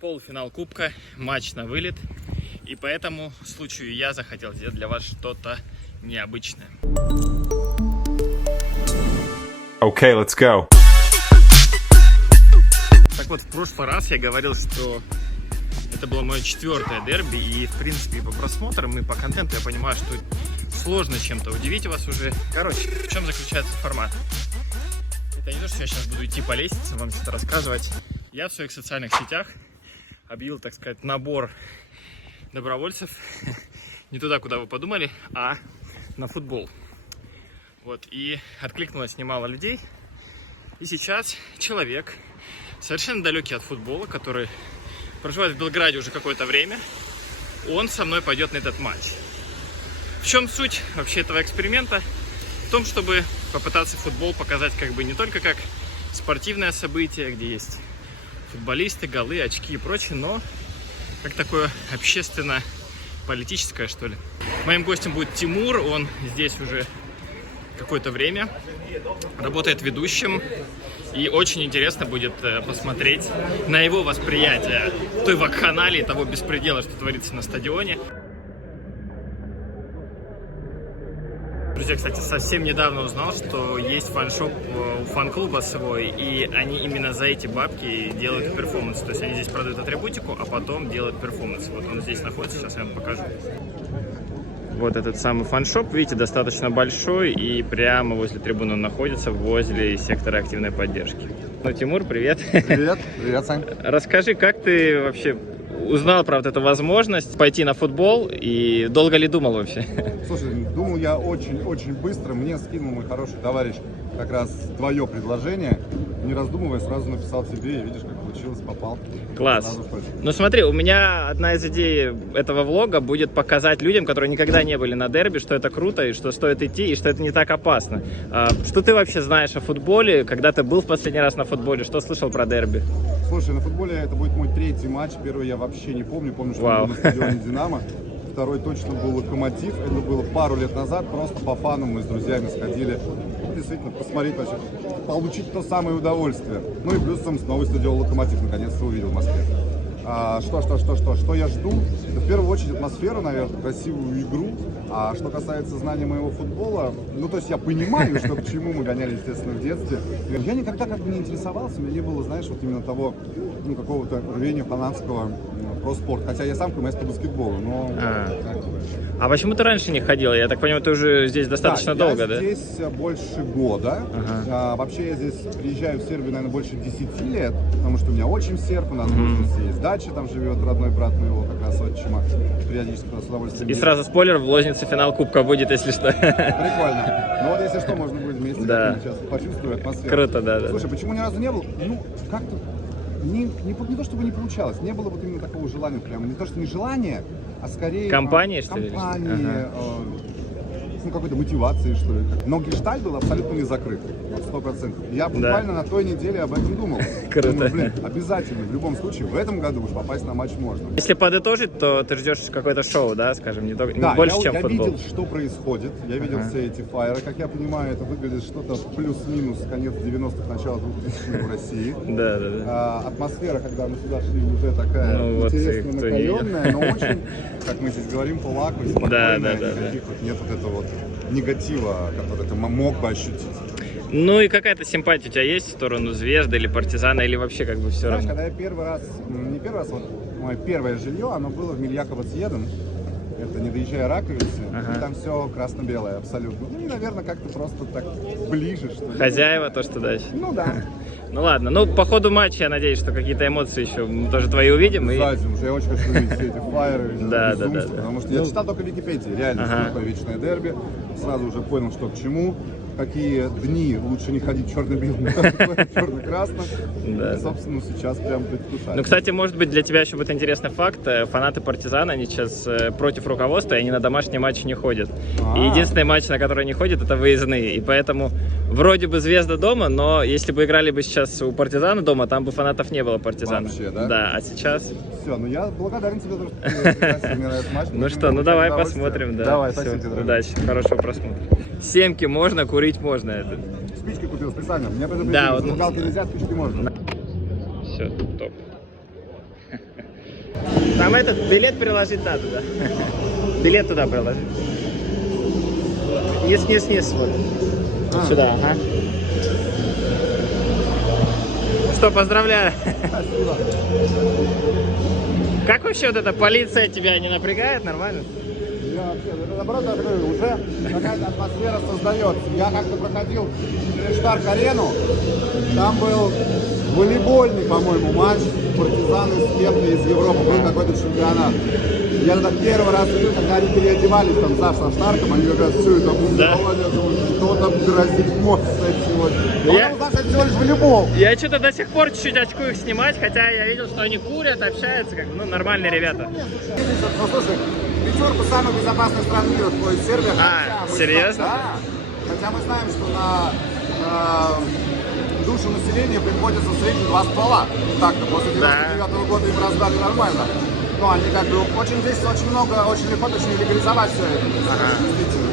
Полуфинал Кубка, матч на вылет. И по этому случаю я захотел сделать для вас что-то необычное. Okay, let's go. Так вот, в прошлый раз я говорил, что это было мое 4-е дерби. И, в принципе, и по просмотрам, и по контенту я понимаю, что сложно чем-то удивить вас уже. Короче, в чем заключается формат? Это не то, что я сейчас буду идти по лестнице, вам что-то рассказывать. Я в своих социальных сетях объявил, так сказать, набор добровольцев не туда, куда вы подумали, а на футбол. Вот, и откликнулось немало людей. И сейчас человек, совершенно далекий от футбола, который проживает в Белграде уже какое-то время, он со мной пойдет на этот матч. В чем суть вообще этого эксперимента? В том, чтобы попытаться футбол показать как бы не только как спортивное событие, где есть футболисты, голы, очки и прочее, но как такое общественно-политическое, что ли. Моим гостем будет Тимур, он здесь уже какое-то время, работает ведущим, и очень интересно будет посмотреть на его восприятие той вакханалии, того беспредела, что творится на стадионе. Друзья, кстати, совсем недавно узнал, что есть фан-шоп у фан-клуба свой, и они именно за эти бабки делают перформанс. То есть они здесь продают атрибутику, а потом делают перформанс. Вот он здесь находится, сейчас я вам покажу. Вот этот самый фан-шоп, видите, достаточно большой, и прямо возле трибуны он находится, возле сектора активной поддержки. Ну, Тимур, привет. Привет, привет, Сань. Расскажи, как ты вообще узнал про вот эту возможность пойти на футбол, и долго ли думал вообще? Слушай, думал я очень быстро. Мне скинул мой хороший товарищ как раз твое предложение. Не раздумывая, сразу написал тебе, и видишь, как получилось, попал. Класс. Ну смотри, у меня одна из идей этого влога будет показать людям, которые никогда не были на дерби, что это круто, и что стоит идти, и что это не так опасно. Что ты вообще знаешь о футболе? Когда ты был в последний раз на футболе? Что слышал про дерби? Слушай, на футболе это будет мой 3-й матч. Первый я вообще не помню. Помню, что он был на стадионе «Динамо». Второй точно был «Локомотив». Это было пару лет назад. Просто по фанам мы с друзьями сходили. Действительно, посмотреть вообще, получить то самое удовольствие. Ну и плюсом новый стадион «Локомотив» наконец-то увидел в Москве. Что я жду? Это в первую очередь атмосферу, наверное, красивую игру. А что касается знания моего футбола, ну то есть я понимаю, что к чему мы гоняли, естественно, в детстве. Я никогда как бы не интересовался, у меня не было, знаешь, вот именно того, ну, какого-то рвения фанатского про спорт. Хотя я сам КМС по баскетболу, но... А почему ты раньше не ходил? Я так понимаю, ты уже здесь достаточно долго, да? Я здесь больше года. Вообще я здесь приезжаю в Сербию, наверное, больше 10 лет, потому что у меня отчим серб, у нас есть дача, там живет родной брат моего, как раз отчима. Периодически с удовольствием. И сразу спойлер, в Лознице финал Кубка будет, если что. Прикольно. Ну вот если что, можно будет вместе сейчас почувствовать атмосферу. Круто, да. Слушай, почему ни разу не был? Ну, как-то не то чтобы не получалось, не было вот именно такого желания, прям не то что не желание, а скорее компании, что ли? Компании, ну какой-то мотивации, что ли. Но гештальт был абсолютно не закрыт, 100%. Я буквально на той неделе об этом думал. Круто. Думаю, блин, обязательно, в любом случае, в этом году уж попасть на матч можно. Если подытожить, то ты ждешь какое-то шоу, да, скажем, не Да, больше, чем футбол. Я видел, что происходит, я видел все эти фаеры, как я понимаю, это выглядит что-то плюс-минус конец 90-х, начало 2000-х в России. Да. Атмосфера, когда мы сюда шли, уже такая интересная, накаленная, но очень, как мы здесь говорим, полаква, спокойная, никаких вот нет вот этого вот негатива, который ты мог бы ощутить. Ну и какая-то симпатия у тебя есть в сторону Звезды или Партизана, или вообще как бы все равно? Когда я вот мое первое жилье, оно было в Мильяково-Цьеден, это не доезжая Раковицы, и там все красно-белое абсолютно. Ну и, наверное, как-то просто так ближе, что ли. Хозяева то, что дальше. Ну да. Ну ладно, ну по ходу матча я надеюсь, что какие-то эмоции еще мы тоже твои увидим. Обязательно, я очень хочу увидеть все эти фаеры, да. Потому что я читал только в Википедии, реально, что такое вечное дерби, сразу уже понял, что к чему. Какие дни лучше не ходить черно-белым, черно-красным. И, собственно, сейчас прям предвкушаю. Ну, кстати, может быть, для тебя еще будет интересный факт. Фанаты Партизана, они сейчас против руководства, и они на домашние матчи не ходят. И единственный матч, на который они ходят, это выездные. И поэтому вроде бы Звезда дома, но если бы играли бы сейчас у Партизана дома, там бы фанатов не было Партизана. Вообще, да? Да, а сейчас... Все, ну я благодарен тебе за то, что ты пригласил меня на этот матч. Ну что, ну давай посмотрим, да. Давай, спасибо. Удачи, хорошего просмотра. Семки можно, курить можно. Спички купил специально, мне да, вот, нельзя, спички можно. Все, топ. Там этот билет приложить надо, да? Билет туда приложить. Низ, вот. Сюда, ага. Что, поздравляю. Спасибо. Как вообще вот эта полиция тебя не напрягает? Нормально? Я вообще, наоборот, я говорю, уже какая-то атмосфера создается. Я как-то проходил через Штарк-арену, там был волейбольный, по-моему, матч, партизаны с кем-то из Европы, был какой-то чемпионат. Я тогда первый раз видел, когда они переодевались там со Штарком, они как раз все это бунтовали, я думаю, что там грозит может стать сегодня. Я- Он у нас всего лишь волейбол. Я что-то до сих пор чуть-чуть очку их снимать, хотя я видел, что они курят, общаются, как бы, ну, нормальные ребята. Ну, слушай, пятерку самых безопасных стран мира входит Сербия. А, хотя мы серьезно? знаем- Да. Хотя мы знаем, что на душу населения приходится в среднем 2 ствола. Так-то после 99 года им раздали нормально. Но они как бы здесь очень много, очень легко точнее легализовать все это. Действительно.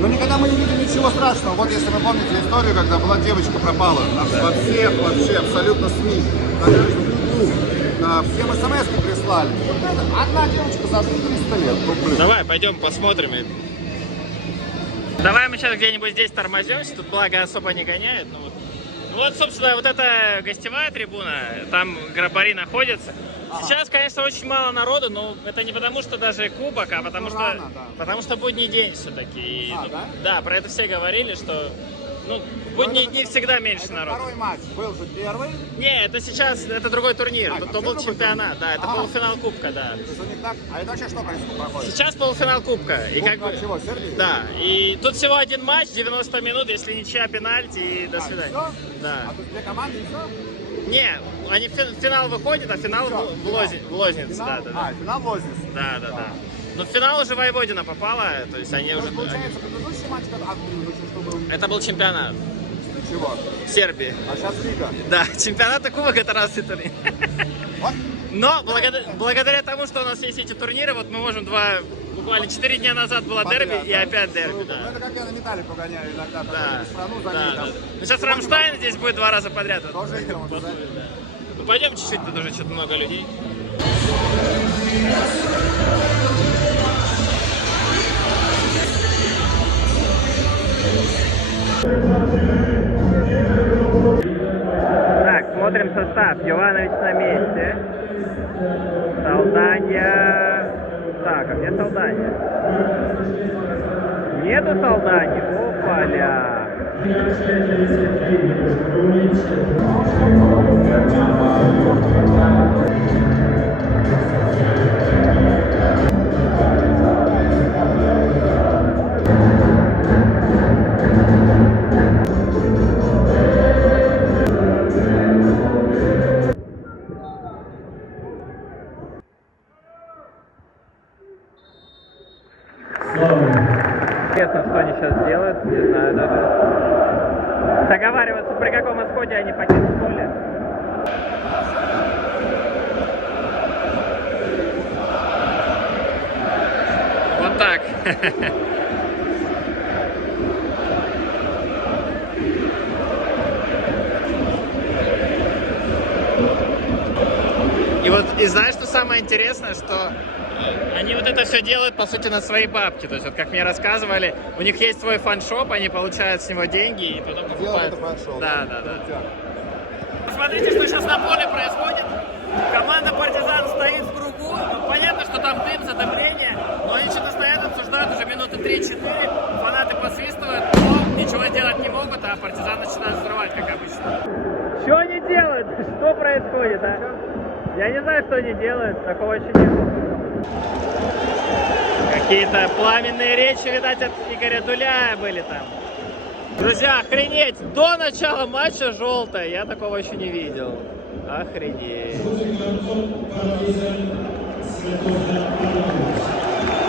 Но никогда мы не видим ничего страшного. Вот если вы помните историю, когда была девочка пропала. Во всех вообще абсолютно СМИ. Всем смс-ки прислали. Вот это, одна девочка за 300 лет. Ну, блин. Давай, пойдем посмотрим. Давай мы сейчас где-нибудь здесь тормознемся, тут благо особо не гоняют. Ну вот, собственно, вот эта гостевая трибуна, там грабари находятся. Сейчас, конечно, очень мало народу, но это не потому, что даже кубок, а потому что, рано, да. потому что будний день все-таки. Да? Да, про это все говорили, что ну, в будние дни всегда меньше Это народу. второй матч. Был же первый. Не, это сейчас, это другой турнир, А, то вообще был другой чемпионат, турнир? да, это Ага. полуфинал кубка, да. То есть у них так. А это вообще что происходит? Сейчас полуфинал кубка. И как бы, от чего? Сербии? да, и тут всего один матч, 90 минут, если ничья, пенальти и до свидания. Все? Да. А тут две команды и все? Не, они в финал выходят, а финал Всё, в Лознице, Финал? да, да, да. А, финал Лозниц. Да, да, да. Но в финал уже Войводина попала, то есть они То уже... есть, получается, предыдущий матч, что был? Это был чемпионат Чего? в Сербии. А сейчас Лига. Да, чемпионат и кубок это разные турниры. Вот. Но благодаря тому, что у нас есть эти турниры, вот мы можем буквально 4 дня назад было Подряд, дерби и да. опять дерби, Круто. да. Ну, это как я на металле погоняю иногда. Да, В страну за да, ней да. там. Ну, сейчас Рамштайн здесь будет 2 раза подряд. вот. Тоже идем обязательно. Да. Ну пойдем чуть-чуть, тут уже что-то много людей. Так, смотрим состав. Йованович на месте. Салданья. Так, а где Салданья? Нету Салданьи? Опаля. Интересно, что они сейчас делают, не знаю даже. Договариваться, при каком исходе они покинут поле. Вот так. И вот, и знаешь, что самое интересное, что они вот это все делают, по сути, на свои бабки. То есть, вот как мне рассказывали, у них есть свой фан-шоп, они получают с него деньги и потом покупают. это фан-шоп. Да. Посмотрите, что сейчас на поле происходит. Команда «Партизан» стоит в кругу. Ну, понятно, что там дым, задымление, но они что-то стоят, обсуждают уже минуты 3-4. Фанаты посвистывают, но ничего сделать не могут, а «Партизан» начинает взрывать, как обычно. Что они делают? Что происходит, а? Я не знаю, что они делают, такого еще не было. Какие-то пламенные речи, видать, от Игоря Дуляя были там. Друзья, охренеть! До начала матча желтая, я такого еще не видел. Охренеть.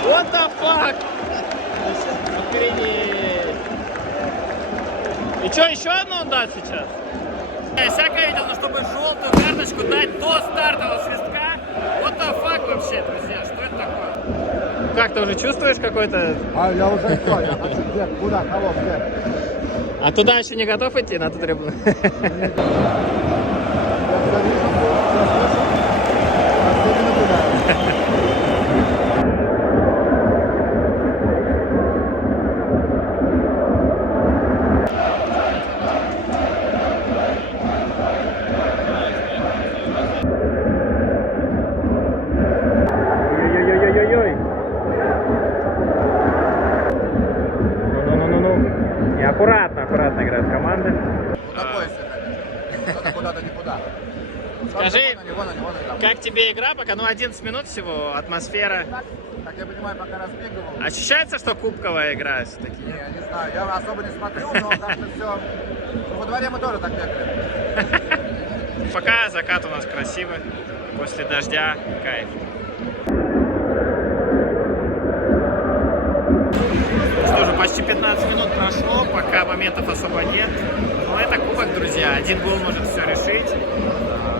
What the fuck? Охренеть. И что, еще одну он даст сейчас? Я всякое видел, но чтобы желтую карточку дать до стартового свистка, what the fuck вообще, друзья, что это такое? Как, ты уже чувствуешь какой-то... А я уже все, я хочу где, куда, кого, где. А туда еще не готов идти, на ту трибуну? Я все вижу, все слышу. Как тебе игра? Пока, 11 минут всего, атмосфера. Как я понимаю, пока разбегал. Ощущается, что кубковая игра все-таки? Не, я не знаю, я особо не смотрю, но как-то все. Во дворе мы тоже так бегали. Пока закат у нас красивый. После дождя кайф. Что же, почти 15 минут прошло, пока моментов особо нет. Но это кубок, друзья. Один гол может все решить.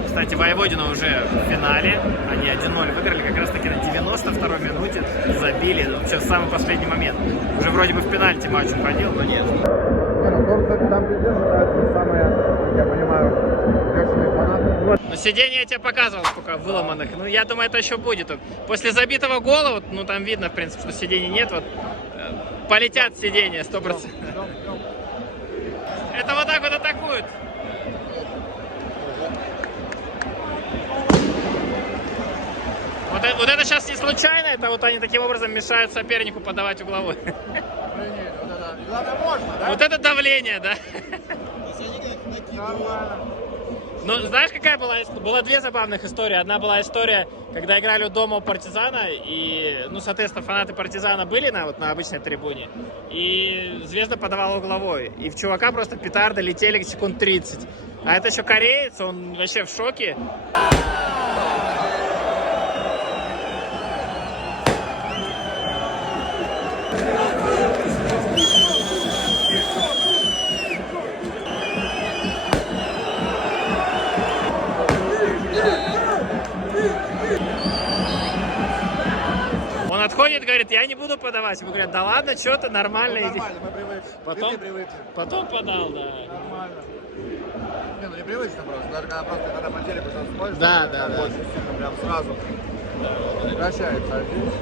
Кстати, Воеводина уже в финале. Они 1-0 выиграли как раз таки на 92-й минуте. Забили, вообще в самый последний момент. Уже вроде бы в пенальти матч уходил, но нет. Не, ну то, кстати, там где считается самое, как я понимаю, бешеные фанаты. Вот. Но сиденье я тебе показывал, сколько выломанных. Ну, я думаю, это еще будет. После забитого гола, вот, ну, там видно, в принципе, что сидений нет. Вот, полетят сиденья 100%. Это вот так вот атакуют. Вот это сейчас не случайно, это вот они таким образом мешают сопернику подавать угловой. Главное, можно, да? Вот это давление, да? Нормально. Ну, знаешь, какая была история? Было две забавных истории. Одна была история, когда играли у дома у Партизана, и, ну, соответственно, фанаты Партизана были на обычной трибуне, и Звезда подавала угловой, и в чувака просто петарды летели секунд 30. А это еще кореец, он вообще в шоке. Он отходит, говорит, я не буду подавать. Ему говорят, да ладно, что ты, нормально иди. Нормально, мы привыкли. Потом, Ты привыкли. потом подал, да. Нормально. Не, ну непривычно просто. Даже когда по телеку что-то смотришь, Да, так да. очень сильно прям сразу прекращается. А здесь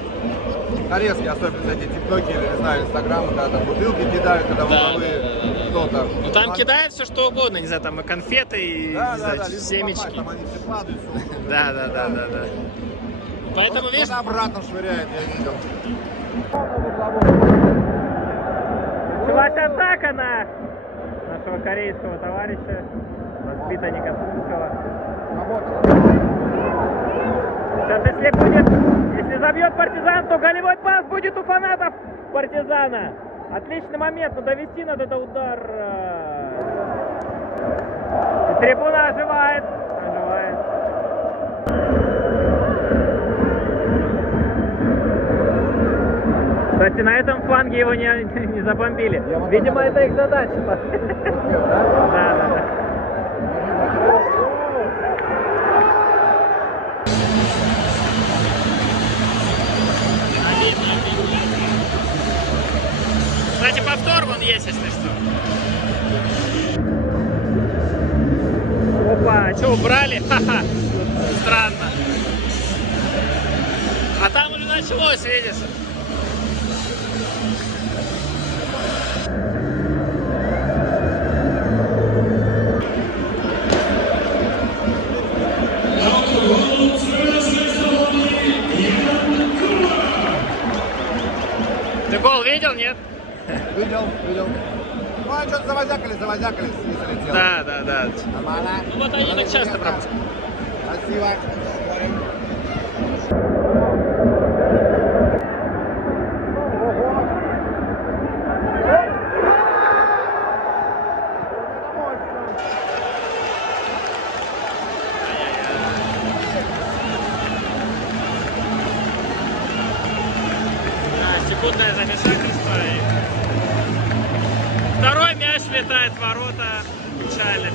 нарезки, особенно эти тиктоки или, не знаю, инстаграмы, когда там бутылки кидают, когда Да, угловые кто-то. Ну там кидают все что угодно, не знаю, там и конфеты, и Да, не да, знаю, да, лишь бы семечки. попасть, там они все падают. все. Да. Поэтому, видишь, Кто-то обратно швыряет, я видел. началась атака на нашего корейского товарища, воспитанника Сумского. Сейчас, если забьет Партизан, то голевой пас будет у фанатов Партизана. Отличный момент, но довести надо до удара. И трибуна оживает. Кстати, на этом фланге его не забомбили. Видимо, это их задача. Да. Кстати, повтор вон есть, если что. Опа, что, убрали? Ха-ха, странно. А там уже началось, видишь? Ты гол видел, нет? Видел. Ну, они что-то завозякались, и залетел. Да. Нормально. Ну вот они так часто пропускают. Спасибо. Секундное замешательство. Второй мяч летает в ворота. Печально.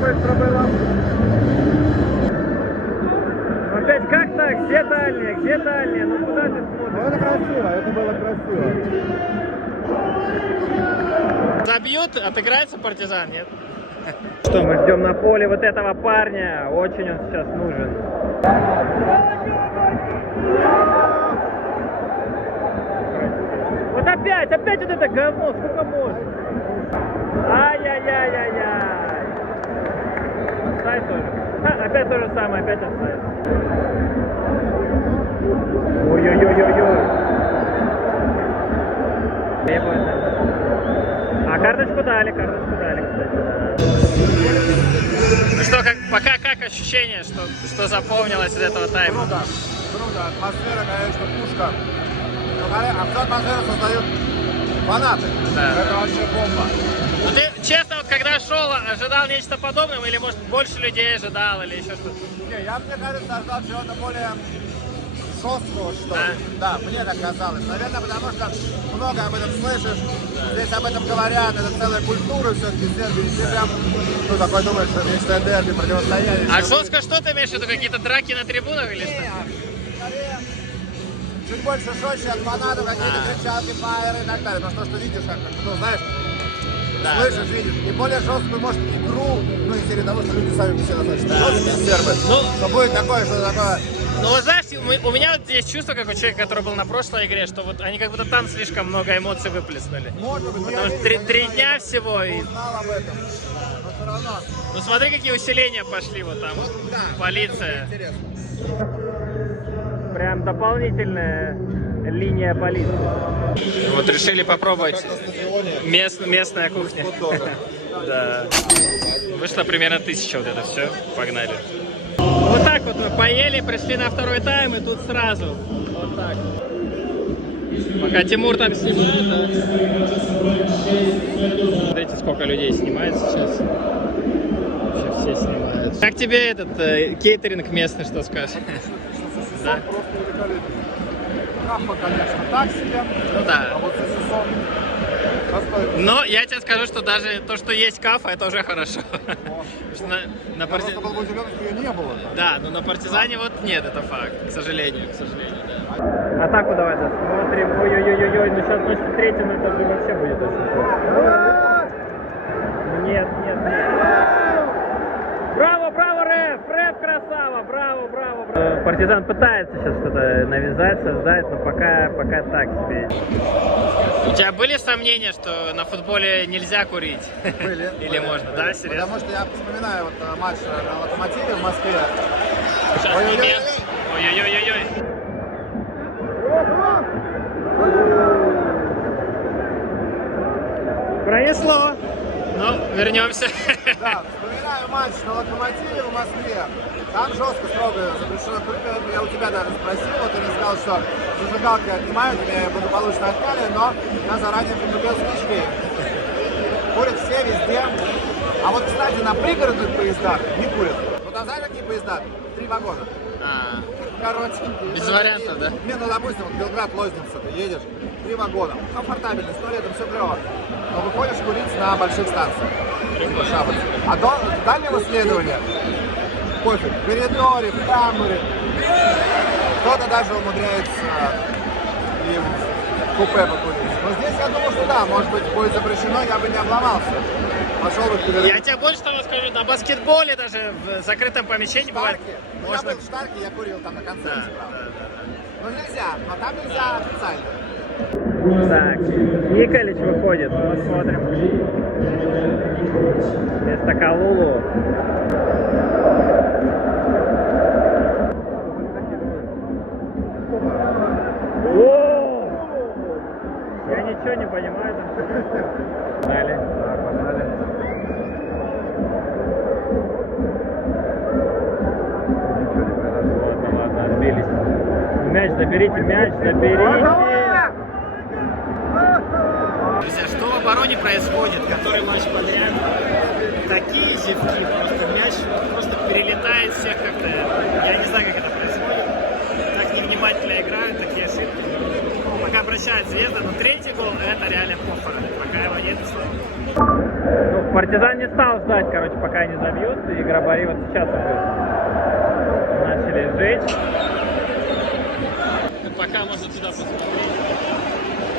Быстро было. Опять как так? Где дальняя? Ну куда ты смотришь? Ну, это красиво, это было красиво. Забьют, отыграется Партизан, нет? Что, мы ждем на поле вот этого парня. Очень он сейчас нужен. Вот опять вот это говно, сколько можно? Ай-яй-яй-яй-яй. Офсайд тоже. Опять то же самое, опять офсайд. Ой-ой-ой-ой-ой. А карточку дали, кстати. Ну что, как ощущение, что запомнилось из этого тайма? Круто, атмосфера, конечно, пушка. А всю атмосферу создают фанаты. Да. Это вообще бомба. Ну ты, честно, вот когда шел, ожидал нечто подобное, или, может, больше людей ожидал, или еще что-то? Не, я, мне кажется, ожидал чего-то более жесткого, что ли. Да? Да, мне так казалось. Наверное, потому что много об этом слышишь, здесь об этом говорят, это целая культура все-таки в Сербии. Ты прям, ну, такой думаешь, что нечто дерби, противостояние. А жестко что ты имеешь в виду? Какие-то драки на трибунах или что? Скорее, чуть больше жестче от фанатов, какие-то кричалки, фаеры и так далее. Потому что видишь, как, ну, знаешь, Да, слышишь, видишь. И более жесткую, может, игру, ну, из серии того, что люди сами все достаточно Да. жесткие сербы. Ну, то будет такое, что такое... Ну, вот знаешь, у меня вот есть чувство, как у человека, который был на прошлой игре, что вот они как будто там слишком много эмоций выплеснули. Может быть, Потому что три дня всего и... Узнал об этом. Но все равно. Ну смотри, какие усиления пошли вот там. Да. Полиция. Интересно. Прям дополнительная линия полиции. Вот решили попробовать местная кухня. Да. Вышло примерно 1000 вот это все. Погнали. Вот так вот мы поели, пришли на второй тайм и тут сразу. Вот так. Пока Тимур там снимает. Смотрите, сколько людей снимает сейчас. Вообще все снимают. Как тебе этот кейтеринг местный, что скажешь? Да. Просто великолепно. Кафа, конечно, так себе. Ну да. А вот сосисон достойный. Но я тебе скажу, что даже то, что есть кафа, это уже хорошо. Потому что на Я просто был удивлен, что ее не было. Да, но на партизане вот нет, это факт. К сожалению, да. Атаку давай досмотрим. Ой-ой-ой-ой, ну сейчас значит третий, но это же вообще будет очень плохо. Нет. Браво, Рэф, красава, браво. Партизан пытается сейчас что-то навязать, создать, но пока так себе. У тебя были сомнения, что на футболе нельзя курить? Были. Или можно, да, серьезно? Потому что я вспоминаю вот матч на Локомотиве в Москве. Сейчас момент. Ой-ой-ой-ой. Пронесло. Ну, вернемся. Да, вспоминаю матч на Локомотиве в Москве. Там жестко, строго запрещено курить. Я у тебя даже спросил, вот ты мне сказал, что зажигалки отнимают, меня благополучно отняли, но я заранее прикупил спички. Курят все везде. А вот, кстати, на пригородных поездах не курят. Вот а знаешь, какие поезда? 3 вагона. Коротенькие. Без вариантов, да? Не, ну допустим, вот Белград-Лозница, ты едешь, 3 вагона. Комфортабельная история, там все клево. Но выходишь курить на больших станциях. Типа Шабац. А до дальнего следования пофиг. В коридоре, в камере. Кто-то даже умудряется и в купе покурить. Но здесь я думаю, что да, может быть, будет запрещено, я бы не обломался. Пошел бы в перерыв. Я тебе больше того скажу, на баскетболе даже в закрытом помещении бывает. Я был в Штарке, я курил там на концерте, правда. Ну нельзя, но там нельзя официально. Так, Николич выходит, посмотрим. Вместо Калулу. О! Я ничего не понимаю. Погнали. Ладно, отбились. Мяч заберите. Друзья, что в обороне происходит? Который матч подряд? Такие зевки, просто мяч просто перелетает всех как-то. Я не знаю, как это происходит. Так невнимательно играют, такие ошибки. Пока прощает Звезда, но третий гол это реально похороны. Пока его нет, ну, Партизан не стал ждать, пока они забьют, и грабари вот сейчас уже начали сжечь. Пока можно туда посмотреть.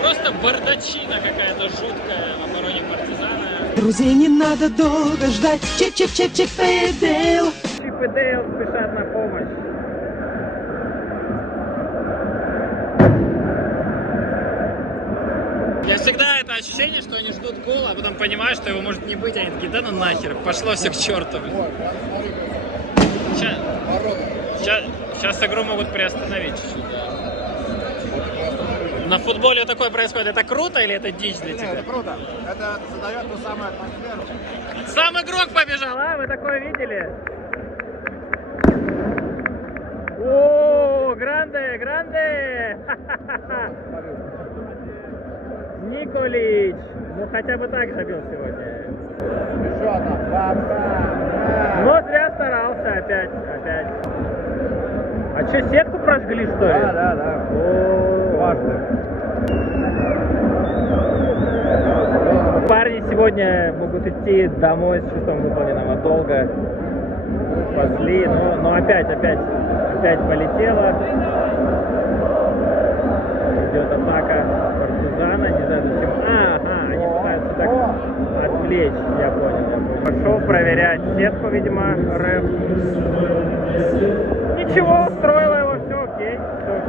Просто бардачина какая-то жуткая в обороне Партизана. Друзей не надо долго ждать. Чип-чип-чип-чип и Дейл. Чип и Дейл спешат на помощь. Я всегда это ощущение, что они ждут гола, а потом понимают, что его может не быть, они такие, да ну нахер, пошло все к черту. Сейчас игру могут приостановить чуть-чуть, да. На футболе такое происходит. Это круто или это дичь для Не, тебя? это круто. Это создает ту самую атмосферу. Сам игрок побежал, а? Вы такое видели? О, гранде, гранде! Николич! Ну хотя бы так забил сегодня. Еще одна. Но зря старался опять. А что, сетку прожгли, что ли? Да. О, Важно. Парни сегодня могут идти домой с чувством выполненного долга. Пошли, но опять полетело. Идет атака партизана, не знаю зачем. Они пытаются так отвлечь, я понял. Пошел проверять сетку, видимо, рэп. Ничего, устроила его, все окей. Так,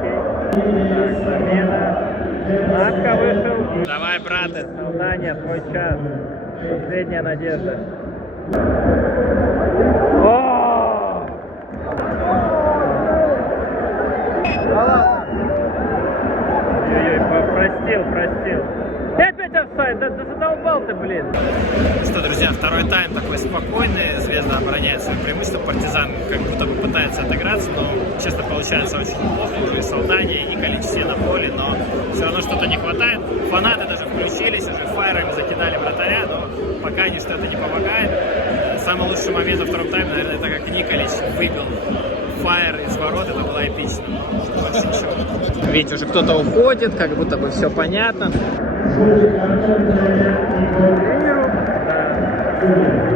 замена. Надка вышел. Давай, браты, Алдания, твой час. Последняя надежда. О! Ой-ой, простил. Ты опять офсайд, да задолбал ты, блин. Что, друзья, второй тайм такой спокойный. Звезда обороняет свое преимущество. Партизан как будто бы пытается отыграться, но, честно, получается очень плохо. Уже и Солдания, и Николич все на поле, но все равно что-то не хватает. Фанаты даже включились, уже фаерами закидали вратаря, но пока ничто это не помогает. Самый лучший момент во втором тайме, наверное, это как Николич выбил фаер из ворот, это было эпично. Больше ничего. Видите, уже кто-то уходит, как будто бы все понятно.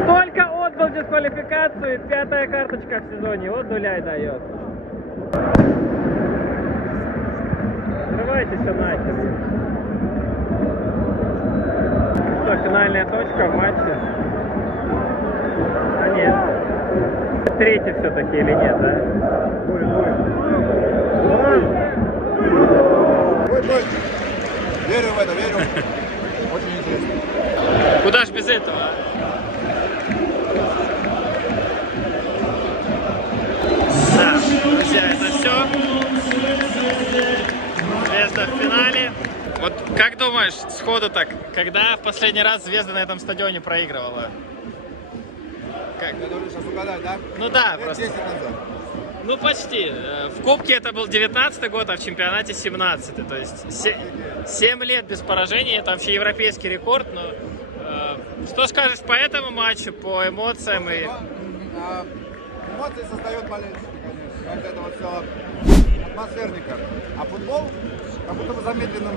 Только отдал дисквалификацию, 5-я карточка в сезоне, вот Дуляй дает. Срывайте все нахер. Что, финальная точка в матче? А нет. Третий все-таки или нет, да? Ой. Верю в это, верю. Очень интересно. Куда ж без этого? Да, друзья, это все. Звезда в финале. Вот как думаешь, сходу так, когда в последний раз Звезда на этом стадионе проигрывала? Как? Я должен сейчас угадать, да? Ну да, Лет просто. 10 назад. Ну почти. В Кубке это был 19-й год, а в чемпионате 17-й. То есть 7 лет без поражений. Это вообще европейский рекорд. Но, что скажешь по этому матчу, по эмоциям? И... Эмоции создают болельщики, конечно. Вот это вот все атмосферника. А футбол как будто бы замедленным,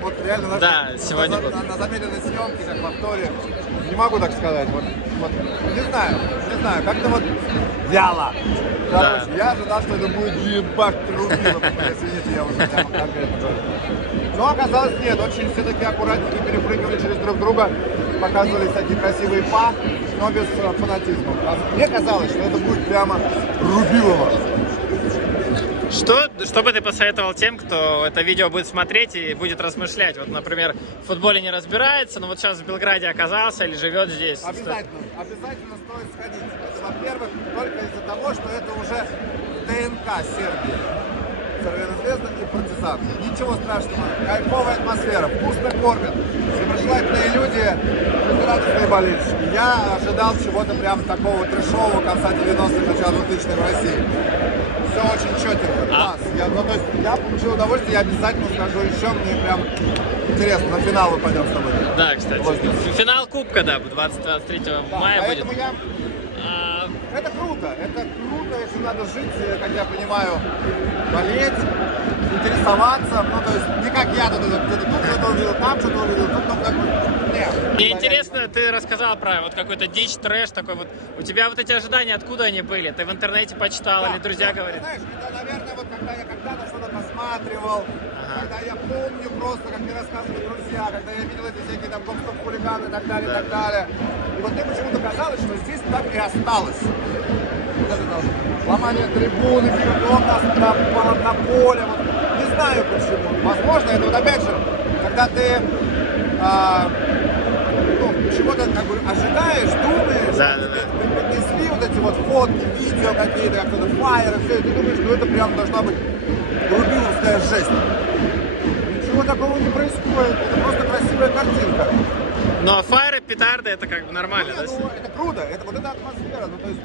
вот реально Да, сегодня был. на замедленной съемке, как в повторе. Не могу так сказать. Вот, не знаю, как-то вот вяло. Да. Короче, я ожидал, что это будет ебать трубило. Извините, я уже прямо конкретно говорю. Но оказалось нет, очень все-таки аккуратненько перепрыгивали через друг друга, показывали всякие красивые па, но без фанатизма. А мне казалось, что это будет прямо рубилово. Что бы ты посоветовал тем, кто это видео будет смотреть и будет размышлять? Вот, например, в футболе не разбирается, но вот сейчас в Белграде оказался или живет здесь. Обязательно стоит сходить. Это, во-первых, только из-за того, что это уже ДНК Сербии. Цервена Звезда и Партизан. Ничего страшного. Кайфовая атмосфера, вкусно кормят. Доброжелательные люди, радостные болельщики. Я ожидал чего-то прям такого трешового конца 90-х, начала 2000-х в России. Все очень четенько, класс. Я получил удовольствие, я обязательно скажу еще, мне прям интересно, на финал мы пойдем с тобой. Да, кстати. Финал Кубка, да, 23 мая будет. Поэтому это круто, если надо жить, как я понимаю, болеть, интересоваться, ну то есть не как я тут что-то увидел, там что-то увидел, тут ну как бы, нет. Мне интересно, ты рассказал про вот какой-то дичь, трэш такой вот. У тебя вот эти ожидания, откуда они были? Ты в интернете почитал или друзья говорят? Знаешь, это, наверное, вот когда я когда-то что-то посматривал, когда я помню просто, как мне рассказывали друзья, когда я видел эти всякие там гоп-стоп-хулиганы и так далее, и так далее. И вот мне почему-то казалось, что здесь так и осталось. Вот это там, ломание трибуны, бегом на поле, вот. Не знаю почему. Возможно, это вот опять же, когда ты чего-то как бы ожидаешь, думаешь, тебе поднесли вот эти вот фотки, видео какие-то, как кто-то фаеры, все, и ты думаешь, что это прям должна быть рубиловская жесть. ничего такого не происходит. Это просто красивая картинка. Ну а фаеры, петарды, это как бы нормально, да? Ну, это круто, это вот эта атмосфера. Ну, то есть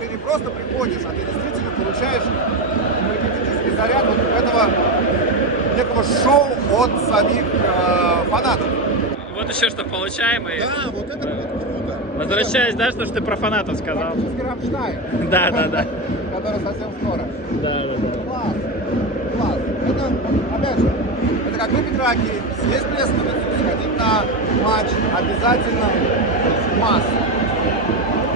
ты не просто приходишь, а ты действительно получаешь энергетический заряд вот этого некого шоу от самих фанатов. Вот еще что получаем и... Да, вот это вот круто. Возвращаясь, да, что ж ты про фанатов сказал? Практически Рамштайн. Да. Который совсем скоро. Да. Класс. Класс. Это, опять же, это как выпить раки, съесть лестницу, сходить на матч, обязательно масса.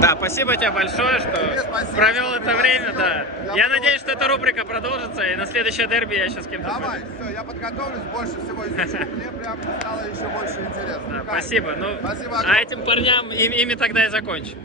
Да, спасибо тебе большое, что Тебе спасибо, провел что это время, пригласил. да. Я Я буду- надеюсь, что эта рубрика продолжится, и на следующее дерби я еще с кем-то Давай, буду. все, я подготовлюсь, больше всего изучу. Мне прям стало еще больше интересно. Да, Кайф. спасибо. Ну, Спасибо а огромное. этим парням ими тогда и закончим.